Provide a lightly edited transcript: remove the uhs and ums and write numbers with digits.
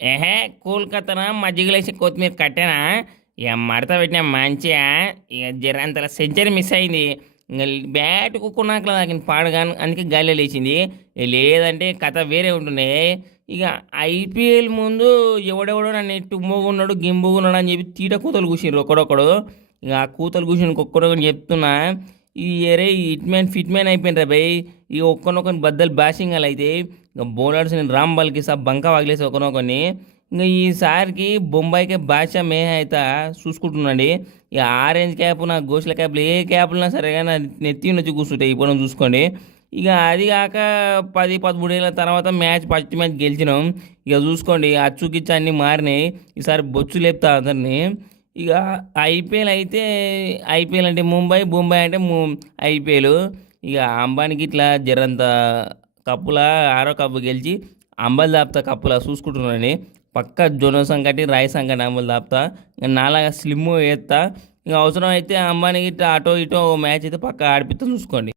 ఏహే కోల్కతానా మజ్జిగలేసి కొత్తిమీర కట్టేనా ఇక మడత పెట్టిన మంచిగా ఇక జరంతల సెంచరీ మిస్ అయింది. ఇంకా బ్యాట్ కుక్కున్నాక నాకు పాడగా అందుకే గాలి లేచింది. లేదంటే కథ వేరే ఉంటుండే. ఇక ఐపీఎల్ ముందు ఎవడెవడో నన్ను టుమ్మగున్నాడు గింబుగున్నాడు అని చెప్పి తీట కూతలు కూర్చుండ్రు ఒకడొకడు. ఇక ఆ కూతలు కూర్చుని ఒక్కొక్కడొకటి చెప్తున్నా. ఈ ఎరే ఫిట్ మ్యాన్ అయిపోయినరా భయ్. ఇక ఒక్కనొకని బద్దలు బ్యాషింగ్ అయితే ఇక బౌలర్స్ రాంబాల్కి సబ్ బంక వాగిలేసి ఒకనొకని. ఇంకా ఈసారికి బొంబాయికి బాద్షా మే అయితే చూసుకుంటున్నాండి. ఇక ఆరెంజ్ క్యాప్ నా గోసుల క్యాప్లు ఏ క్యాప్లున్నా సరే కానీ నెత్తి నుంచి కూర్చుంటాయి ఇప్పుడు చూసుకోండి. ఇక అది కాక 10-13 ఏళ్ళ తర్వాత ఫస్ట్ మ్యాచ్ గెలిచినాం. ఇక చూసుకోండి అచ్చుకిచ్చు అన్నీ మారినాయి. ఈసారి బొచ్చు లేపుతా అందరినీ. ఇక ఐపీఎల్ అయితే ఐపీఎల్ అంటే ముంబై, ముంబై అంటే ఐపీఎల్. ఇక అంబానీకి ఇట్లా జరంత కప్పుల ఆరో కప్పు గెలిచి అంబలు దాపుతా కప్పులా చూసుకుంటున్నాను. పక్క జొన్న సంకటి రాయి సంకటి అంబలు దాపుతా. ఇంకా నాలాగా స్లిమ్ వేస్తా. ఇంకా అవసరం అయితే అంబానీకి ఇట్లా అటో ఇటో మ్యాచ్ అయితే పక్క ఆడిపిస్తా చూసుకోండి.